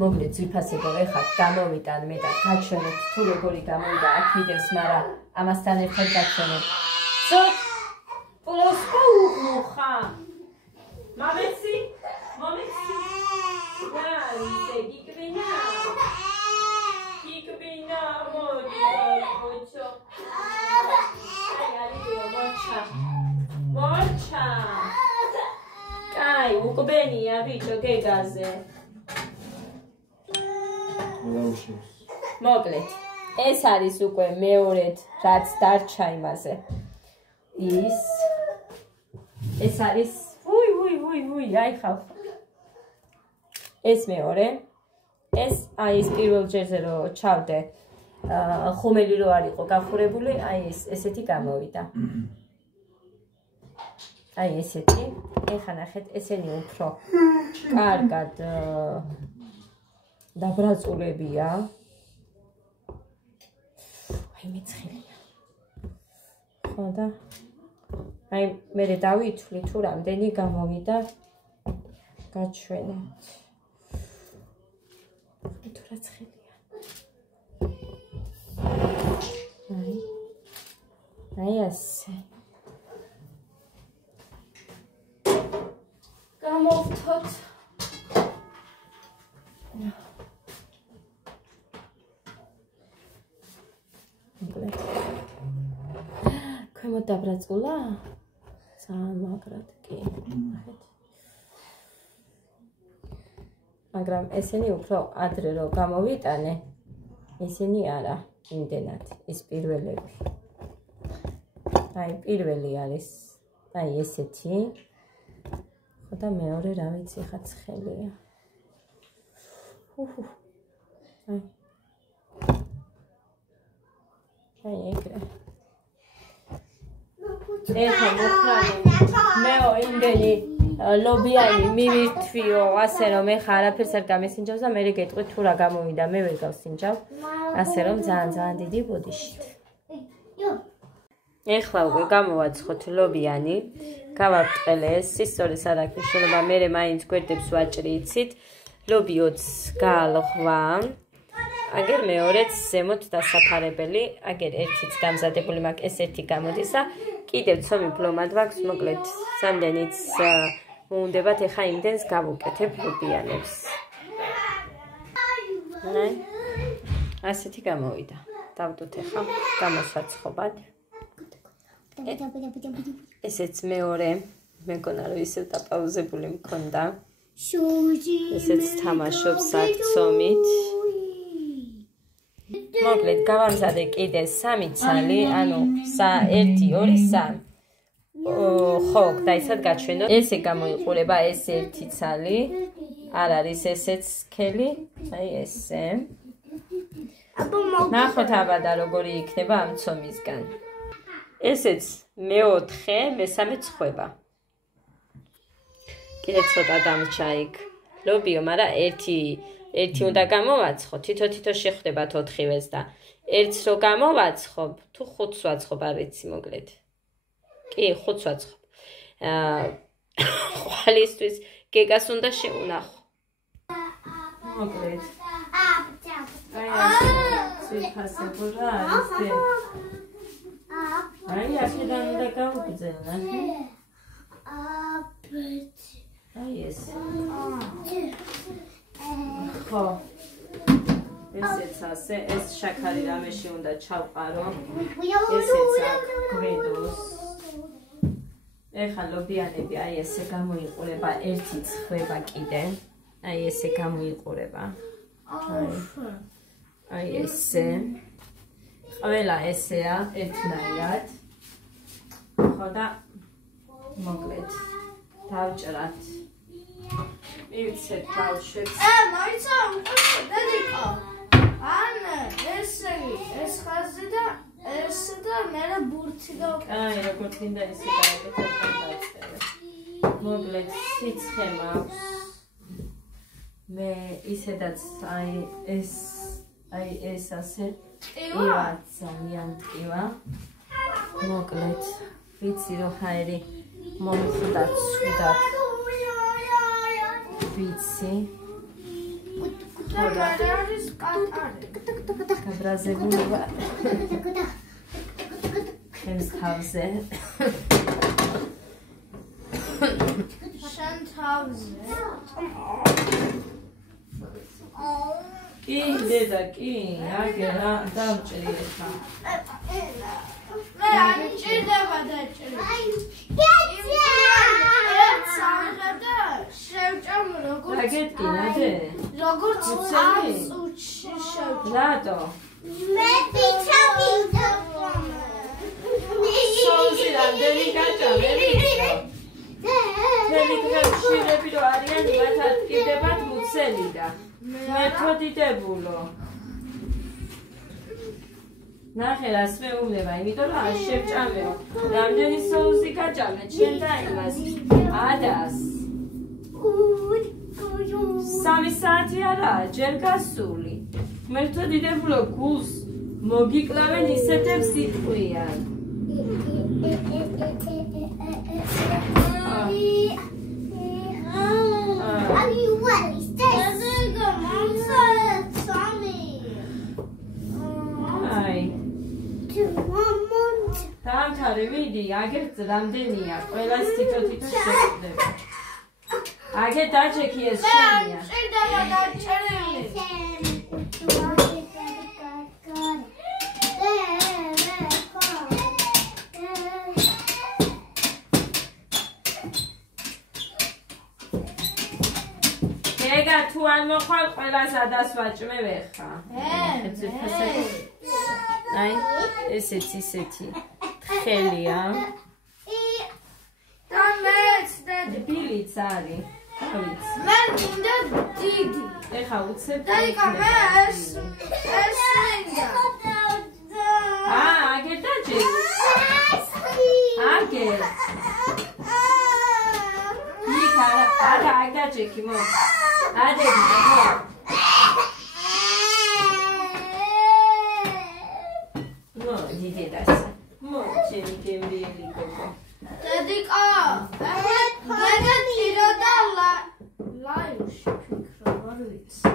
მოკლედ ძვირფასებო ეხლა გამოვიტან მე და გაჩვენეთ თუ როგორი გამოვიდა აქ ვიდევს, მაგრამ ამასთან ერთად გაჩვენეთ. Polosku ucha. Mameci? Mameci? Gikbina. Gikbina, mocho. Mocha. Kai, ukbenia bicho gegaze. Mogled. ეს არის უკვე მეორედ რაც დარჩა იმაზე. ეს არის ვუი აი ხალხო. ეს მეორე. ეს აი ეს პირველ ჯერზე რო ჩავდე ხომელი რო არ იყო გახურებული, აი ესეთი გამოვიდა. აი ესეთი. ეხლა ნახეთ, ესენი უფრო კარგად დაბრაწულებია. აი მეცხელია. ხო და აი მე დავითვლი თუ რამდენი გამოვიდა გაჩვენეთ. თუ რა ცხელია. აი ასე. გამოვთოთ. ქვემოთ დაბრაწულა? ძალიან მაგრად კი. მაგრამ ესენი უფრო ადრე რო გამოვიტანე, ისინი არა, იმდენად ის პირველები. აი პირველი არის, აი ესეთი. ხო და მეორე რა ვიცი ხა ცხელია. აი ეგრე. ეხლა მოხრანი მე იმდენი ლობიანი მივირთვიო ასე რომ ეხლა არაფერს არ გამესინჯავს და მე გეტყვი თუ რა გამოვიდა, მე ვერ გავსინჯავ, ასე რომ ძალიან დიდი ბოდიშით. ეხლა უკვე გამოვაცხოთ ლობიანი, გავაბრწყელე ეს სისწორის არ აქვს მნიშვნელობა, მე მაინც გვერდებს ვაჭრი იცით, ლობიოც გაალღვა. აგერ მეორეც ზემოთ დასაფარებელი, აგერ ერთიც დამზადებული მაქვს, ეს ერთი გამოდის და კიდევ ცომი ფლომად ვაქვს, მოკლედ სამდენიც მოუნდებათ, ეხა იმდენს გავუკეთებ ლობიანებს. ასეთი გამოვიდა. დავდოთ ეხა გამოსაცხობად. ესეც მეორე, მეგონა რომ ისევ დაპაუზებული მქონდა. ესეც თამაშობს აქ ცომით. მოკლედ გავამზადე კიდე 3 ცალი, ანუ 1 2 3. ხო, დაიცად გაჩვენო. ესე გამოიყურება ეს 1 ცალი. არ არის ესეც სქელი, აი ესე. ნახოთ აბადა როგორი იქნება ამ ცომისგან. ესეც მე-4, მე-3 წხვება. კიდე ცოტა დამრჩა იქ. ლობიო, მაგრამ ერთი უნდა გამოვაცხო, თითო შეხვდება 4-ვეს და ერთს რო გამოვაცხობ, თუ 5-ს ვაცხობ, არ ვიცი მოკლედ. კი, 5-ს ვაცხობ. ხვალისთვის გეგას უნდა შეუნახო. მოკლედ. აი ასე ციფასებო რა არის ეს? აი აქედან უნდა გავუგზავნო, ნახე. აი ეს. ხო. ესეც ასე, ეს შაქარი რამეში უნდა ჩავყარო. ესეც აქ გვედოს. ეხლა ლობიანები აი ესე გამოიყურება, ერთი წხვება კიდე. აი ესე გამოიყურება. აი ესე. ყველა ესეა ერთნაირად. ხო და მოკლედ დავჭრათ. მივცეთ ბავშვებს. მაიცა უკვე დედიკა. ანა, ეს ხაზი და ეს და მე ბურთი და აი როგორც გინდა ისე დავწერე. მოკლედ სიცხე მაქვს. მე ისედაც აი ეს ასე ტკივა ძალიან ტკივა. მოკლედ ვიცი რომ ხაერი მომხდა ცუდად. ვიცი. გაბრაზებული ვარ ხელს თავზე შენ თავზე კი დედა კი აგერა დავჭერი ხა მე არ ჭირდება დაჭერი შევჭამ როგორც აგეთკინა დე როგორც აწუჩი შევჭამ რატო მე პიცავიდა სოუსი რამდენი გაჭამე თელი დღეშილები რო არიან მათ ატკიდებათ მუცელი და მეთოდიდებულო ნახე რას მეუბნება იმიტომ რომ არ შევჭამეო რამდენი სოუსი გაჭამე ჩემ და იმას ადას 3 საათი არაა ჯერ გასული მეთოდიდებულო გულს მოგიკლავენ ისეთებს იტყვიან დაამთავრე მიდი აგერ რამდენია ყველას თითო-თითო შეხვდება აგერ დაჭექი ეს შენია ჭირდება დაჭერილი ეგა თუ არ მოხვალ ყველას ადას ვაჭმევ ხა აი ესეთი ხელია და მეც ბილიც არის ხავიც მე მინდა დიდი ეხა უცებ დაიკა მე ეს მინდა აგერ დაჭი აგერ იქა დაჭი მო ადები ხო მო დიდედას მო ჩემი გემრიელი გოგო დედიკა მე ტიროდა ლაივში ფიქრობ არ ვიცი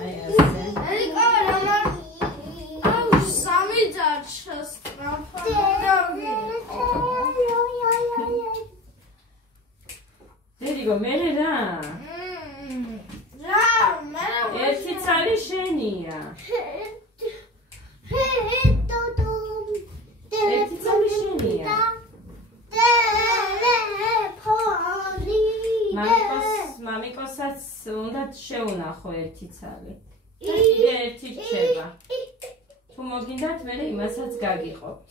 აი ასე დედიკა რამა აუ სამი დაჩას ტრაფა დედიკო მე რა ერთი ცალი შენია ერთი ცალი შენია მამიკოსაც უნდა შეუნახო ერთი ცალი და კიდე ერთი რჩება თუ მოგინდათ მე იმასაც გაგიყოფთ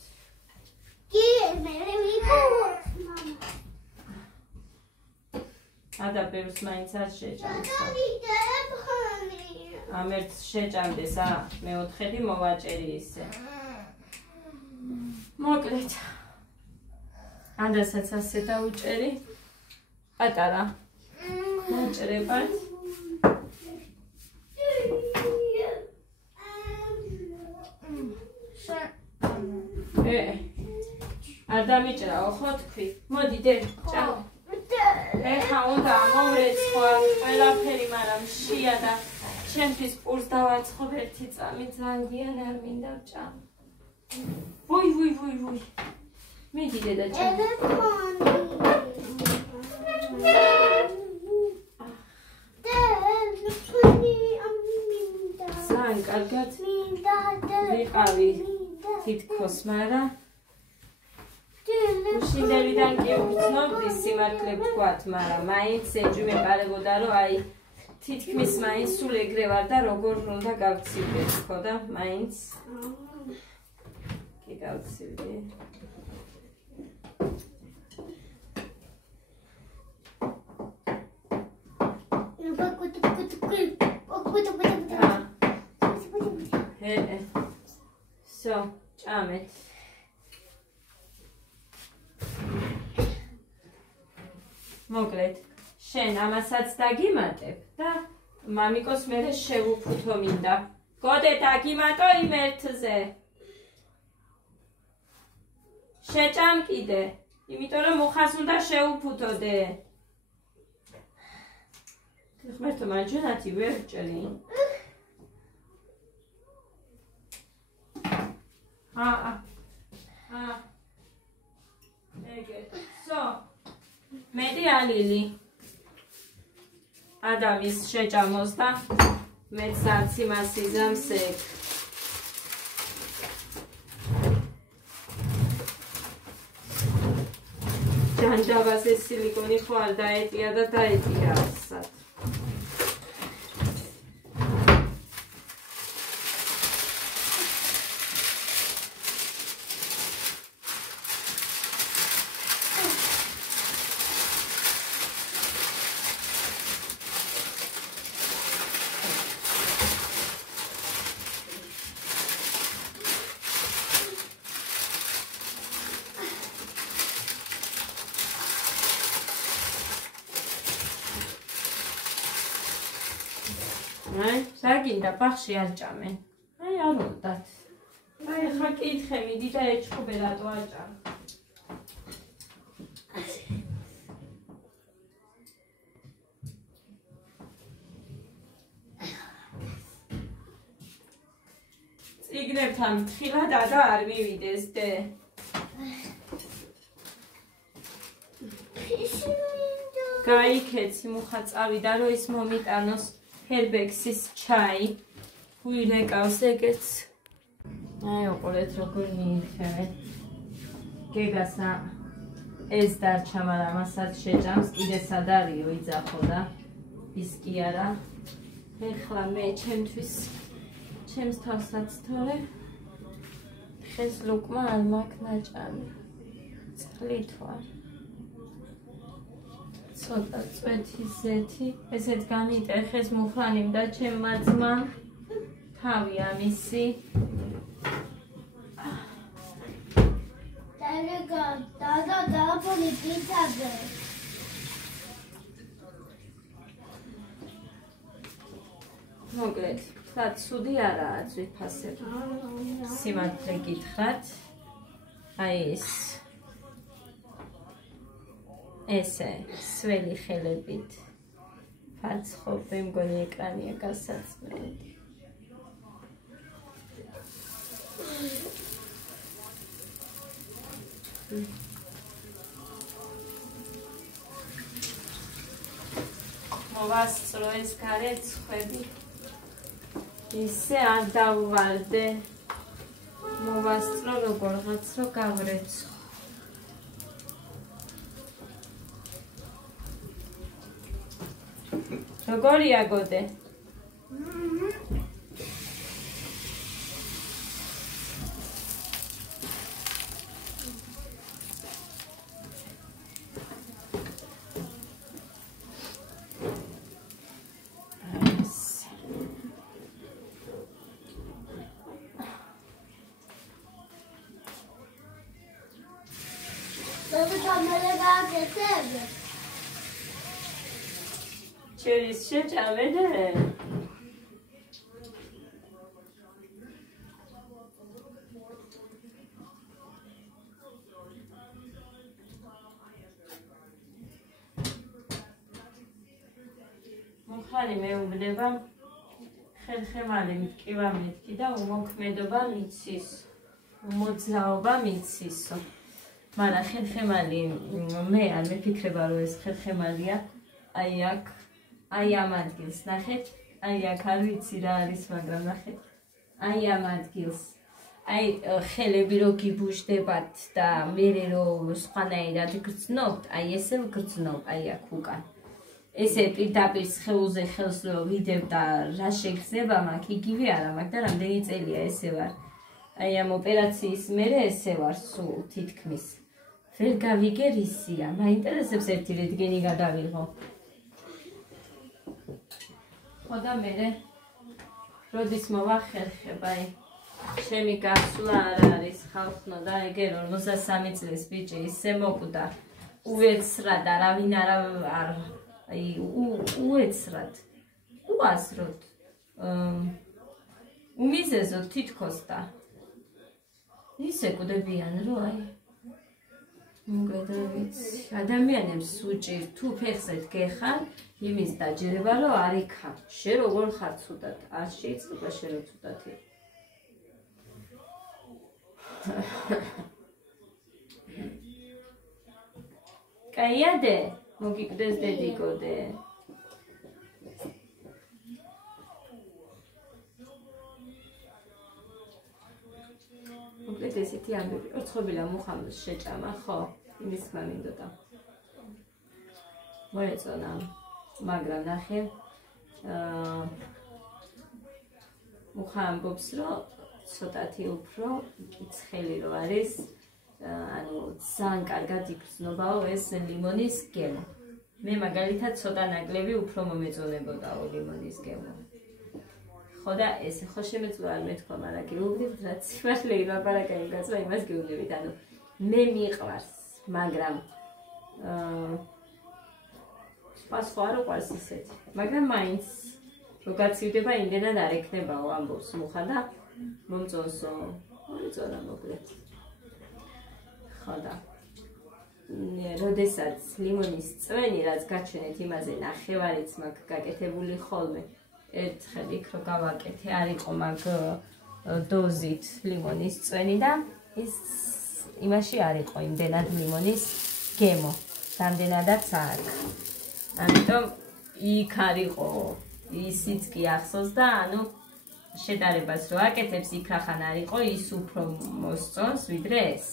ადაბერს მაინც არ შეჭამს ამ ერთს შეჭამდეს მეოთხედი მოვაჭერი ისე მოკლედ ანდასაც ასე დაუჭერი პატარა მოჭრებად არ დამიჭრაო ხო თქვი მოდი დე ჭამ ეხა უნდა მომრეცხვა ყველაფერი მაგრამ შია და ჩემთვის პურს დავაცხობ ერთი წამი ძალიან არ მინდა ვჭამ ვუი მიდი დედა ჭამ ძალიან კარგად ვიყავი თითქოს მაგრამ უშინდელიდან კი ვცნობდი სიმართლე ვთქვათ, მაგრამ მაინც ეჭვი მეყარებოდა, რომ აი თითქმის მაინც სულ ეგრე ვარ და როგორ უნდა გავცილდეთ, ხო და მაინც კი გავცილდი. So, ჭამეთ. მოკლედ, შენ ამასაც დაგიმატებ და მამიკოს მერე შევუფუთო მინდა. გოდე დაგიმატო იმ ერთზე. შეჭამ კიდე, იმიტომ რომ მუხას უნდა შევუფუთოდე. ღმერთო მარჯვენათი ვერ ჭერი. So, მეტი ალილი. ადავის შეჭამოს და მეცაც იმას იზამს ეგ. ჯანჯაბას ეს სილიკონი ხო არ დაეტია და დაეტია ასად. საგინდა ბახში არ ჭამენ. აი არ უნდათ. აი ხა კითხე მიდი და ეჩხუბე რატო არ ჭამ. წიგნებთან თხილად და არ მივიდეს დე. გაიქეცი მუხა წავიდა რომ ის მომიტანოს ჰერბექსის ჩაი. ვირეკავს ეგეც. აი უყურეთ როგორ მიიხევენ. გეგასა ეს დარჩა, მაგრამ მასაც შეჭამს. კიდე სად არისო იძახო და ის კი არა. ეხლა მე ჩემთვის ჩემს თავსაც თორე ხეს ლუკმა არ მაქვს ნაჭამი. წყლით ვარ. ცოტა წვეთი ზეთი, ესეთ განიტეხეს მუხლანიმ და ჩემმა ძმამ თავი ამისი. დადა დაფონი პიცაზე. მოკლედ, თქვა ცუდი არაა ძვირფასები. სიმართლე გითხრათ, აი ესე სველი ხელებით ფარცხობ, მე მგონი ეკრანია გასაცმელი. მოვასწრო ეს გარეცხები. ისე არ დავვარდე. მოვასწრო როგორღაც რო გავრეცხო. როგორია გოდე? Čuris šećavede. Muxani მეუბნება ხელხემალი მტკივა მეთქი და უმოქმედობა მიცის, უმოძრაობა მიცისო. მაგრამ ხელხემალი მე არ მიფიქრება რომ ეს ხელხემალია. აი აქ აი ამ ადგილს ნახეთ, აი აქ არ ვიცი რა არის, მაგრამ ნახეთ. აი ამ ადგილს. აი ხელები რო გიბუშდებათ და მე რო სხვანაირად გრძნობთ, აი ესე ვგრძნობ, აი აქ უკან. ესე პირდაპირ სხეულზე ხელს რო ვიდებ და რა შეგრძნება მაქვს, იგივე არა მაქვს და რამდენი წელია ესე ვარ. აი ამ ოპერაციის მერე ესე ვარ სულ თითქმის. ვერ გავიგე რისია, მაინტერესებს ერთი რდგენი გადავიღო. ხო და მერე როდის მოვახერხებ, აი ჩემი გასვლა არ არის ხალხნო და ეგერ 53 წლის ბიჭი ისე მოკვდა უეცრად არავინ არ აი უეცრად უაზროდ უმიზეზოდ თითქოს და ისე კვდებიან რომ აი მოკლედ რა ვიცი, ადამიანებს უჭირ თუ ფეხზე დგეხარ, იმის დაჯერება რომ არ იქარ. შენ როგორ ხარ ცუდად? არ შეიძლება შენ რო ცუდად იქ. კაიადე, მოგიკვდეს დედიკოდე. მოკლედ ესეთი ამბები. ოცხობილა მუხამს შეჭამა, ხო? იმის მამინდოდა. მოეწონა, მაგრამ ნახე, მუხა ამბობს, რომ ცოტათი უფრო ცხელი რო არის, ანუ ძალიან კარგად იგრძნობაო ეს ლიმონის გემო. მე მაგალითად ცოტა ნაკლები უფრო მომეწონებოდაო ლიმონის გემო. ხო და ეს ხო შემეძლო არ მეთქვა, მაგრამ გეუბნებით რაც სიმართლე ილაპარაკა იმ კაცმა, იმას გეუბნებით. ანუ მე მიყვარს, მაგრამ სხვა არ უყვარს ისეთი. მაგრამ მაინც რო გაცივდება, იმდენად არ ექნებაო ამბობს მუხა და მომწონსო. მოიწონა მოკლედ. ხო და როდესაც ლიმონის წვენი რაც გაჩვენეთ იმაზე ნახევარიც მაქვს გაკეთებული ხოლმე. ერთხელ იქ რო გავაკეთე, არ იყო მაგ დოზით ლიმონის წვენი და ის იმაში არ იყო იმდენად ლიმონის გემო. რამდენადაც არ. ამიტომ იქ არ იყო ისიც კი ახსოვს და ანუ შედარებას რო აკეთებს იქ რახან არ იყო ის უფრო მოსწონს ვიდრე ეს.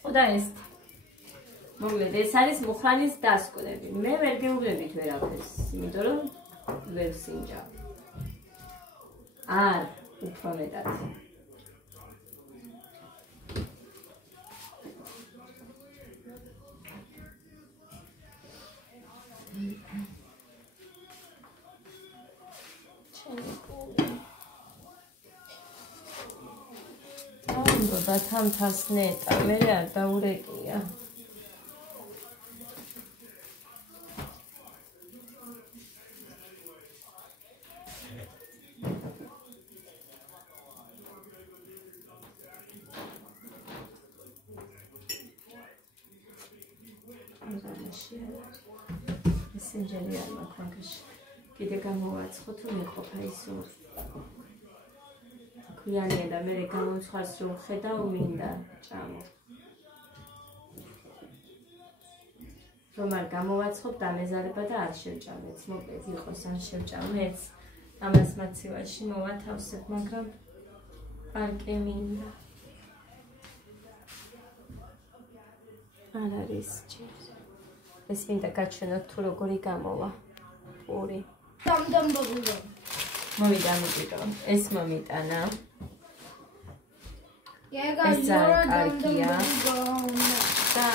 ხო და ეს მოკლედ ეს არის მუხანის დასკვნები. მე ვერ გეუბნებით ვერაფერს, იმიტომ რომ ვერ სინჯავ. არ უფრო მეტად. და თამთას ნეტა, მე არ დაურეკია. მესენჯერი არ მაქვს მაგაში. კიდე გამოვაცხო თუ მეყოფა ისო. ქვიანია და მე გამომცხარს რომ ხედავ მინდა ჭამო. რომ არ გამოვაცხობ დამეზარება და არ შევჭამეთ. მოკლედ იყოს ან შევჭამეთ. ამას მაცივაში მოვათავსებ, მაგრამ არ კემინდა. არ არის ჯერ. ეს მინდა გაჩვენოთ თუ როგორი გამოვა. პური. დამბაბულა. მომიტან მოკიდო. ეს მომიტანა. ეს კარგია. და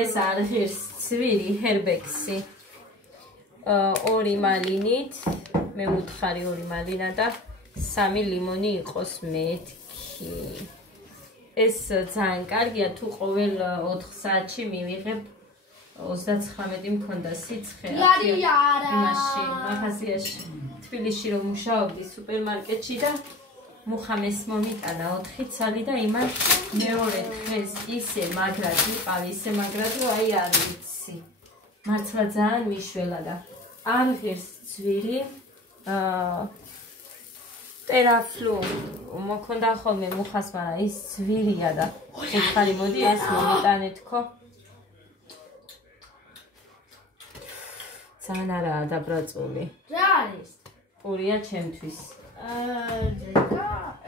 ეს არის ცვირი ჰერბექსი. 2 მალინით, მე უთხარი 2 მალინა და 3 ლიმონი იყოს მეთქი. ეს ძალიან კარგია თუ ყოველ 4 საათში მივიღებ 39 მქონდა სიცხე იმაში მაღაზიაში თბილისში რომ მუშაობდი სუპერმარკეტში და მუხამ ეს მომიტანა 4 ცალი და იმან მეორე დღეს ისე მაგრად იყავი, ისე მაგრად რომ აი არ ვიცი. მართლა ძალიან მიშველა და არ ღირს ძვირი ტერაფლუ მქონდა ხოლმე მუხას, მაგრამ ის ძვირია და ეხარი მოდი ეს მომიტანეთქო. ძალიან არაა დაბრაწული. რა არის? პურია ჩემთვის.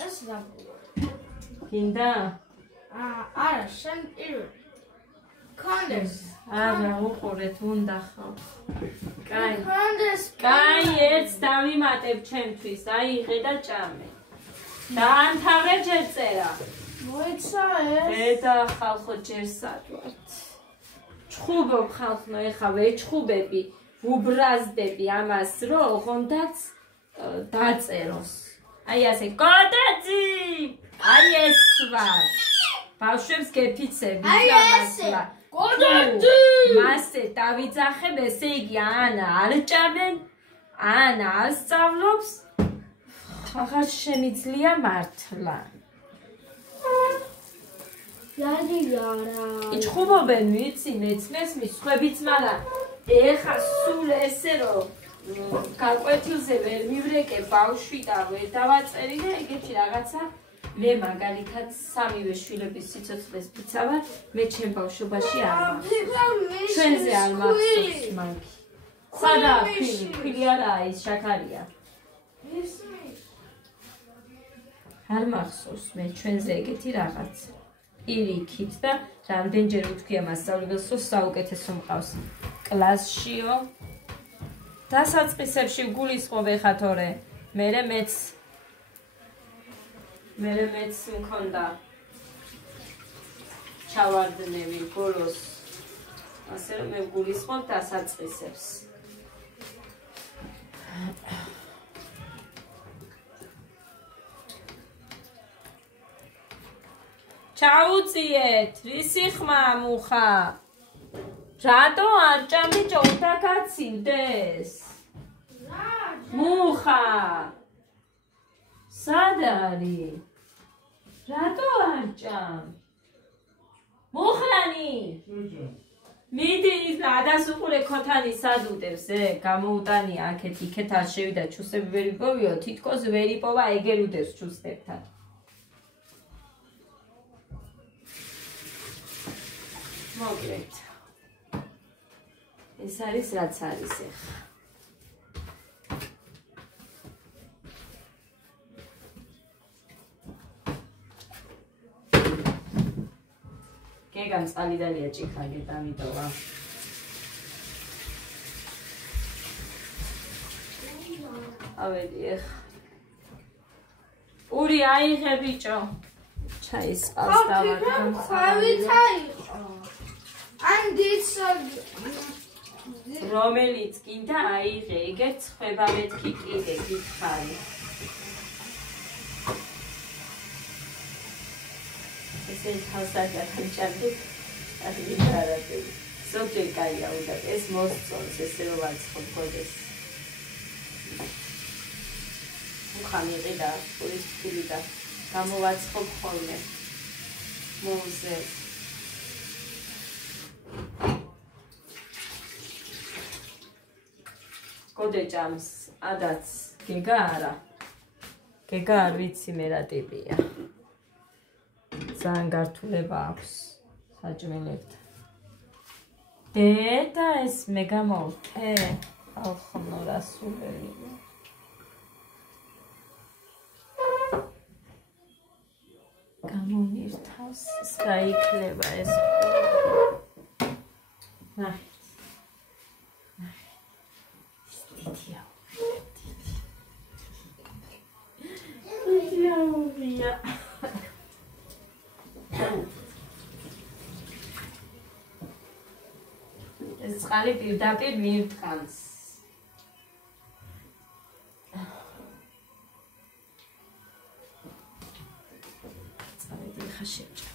ეს რა პური? გინდა? არა, შენ პირველ. კონდეს. არა, უყურეთ, უნდა ხო. კაი. კონდეს. კაი, ეს დავიმატებ ჩემთვის. აიღე და ჭამე. დაანთავრე ჯერ წერა. მოიცა ეს. დედა ხალხო ჯერ სად ვართ? ჩხუბობ ხალხო, ეხა ვეჩხუბები, ვუბრაზდები ამას, რომ ოღონდაც დაწეროს. აი ასე, კოტეცი! აი ეს ვარ. ბავშვებს გეფიცები გამასლა. კოტეცი! მასე დავიძახებ, ესე იგი ან არ ჭამენ, ან არ სწავლობს. აღარ შემიძლია მართლა. იჩხუბობენ ვიცი მეც მესმის სხვებიც მაგრამ ეხა სულ ესე რომ გაკვეთილზე ვერ მივრეკე ბავშვი და ვერ დავაწერი და ეგეთი რაღაცა მე მაგალითად სამივე შვილების სიცოცხლეს ვიცავარ მე ჩემ ბავშვობაში არ მახსოვს ჩვენზე არ მახსოვს მაგ სადაა ქვილი არაა ის შაქარია არ მახსოვს მე ჩვენზე ეგეთი რაღაც პირიქით და რამდენჯერ ვთქვია მასწავლებელს რომ საუკეთესო მყავს კლასშიო დასაწყისებში გულისხმობ ეხა თორე მერე მეც მქონდა ჩავარდნევი ბოლოს ასე რომ მე გულისხმობ დასაწყისებს ჩაუწიეთ რისი ხმა მუხა რატო არ ჭამიჭო უნდა გაცივდეს მუხა სად არის რატო არ ჭამ მუხრანი მიდი ადასუყურე ქოთანი სად უტევს გამოუტანია აქეთ იქეთ არ შევიდა ჩუსტები ვერ იპოვიო თითქოს ვერ იპოვა ეგერ უდევს ჩუსტებთან მოკლედ ეს არის რაც არის ეხლა გეგამ წალიდანია ჭიქალი დამიტოვა ავედი ეხლა პური აიღე ბიჭო ჩაის ყავს დავარგან ხვევით აიღო ან დიც რომელიც კიდე აიღე ეგეც ხება მეთქი კიდე გითხარი ესე თავსაკა თანჭარდი აღიარებ ზოგჯერ კაია უნდა ეს მოსწონს ესე რომ ვაცხობ გოდეს უხამიqi და პურის ფილი და გამოვაცხობ ხოლმე მოუზე გოდე ჭამს ადაც გეგა არა გეგა არ ვიცი მე რა ტიპია ძალიან გართულება აქვს საჭმელებთან დედა ეს მე გამოვთე ახლა რასულელი გამონირთავს ის გაიქლება ეს ნახე ეს წყალი პირდაპირ მიირთყანს წავედი ხა შეჭა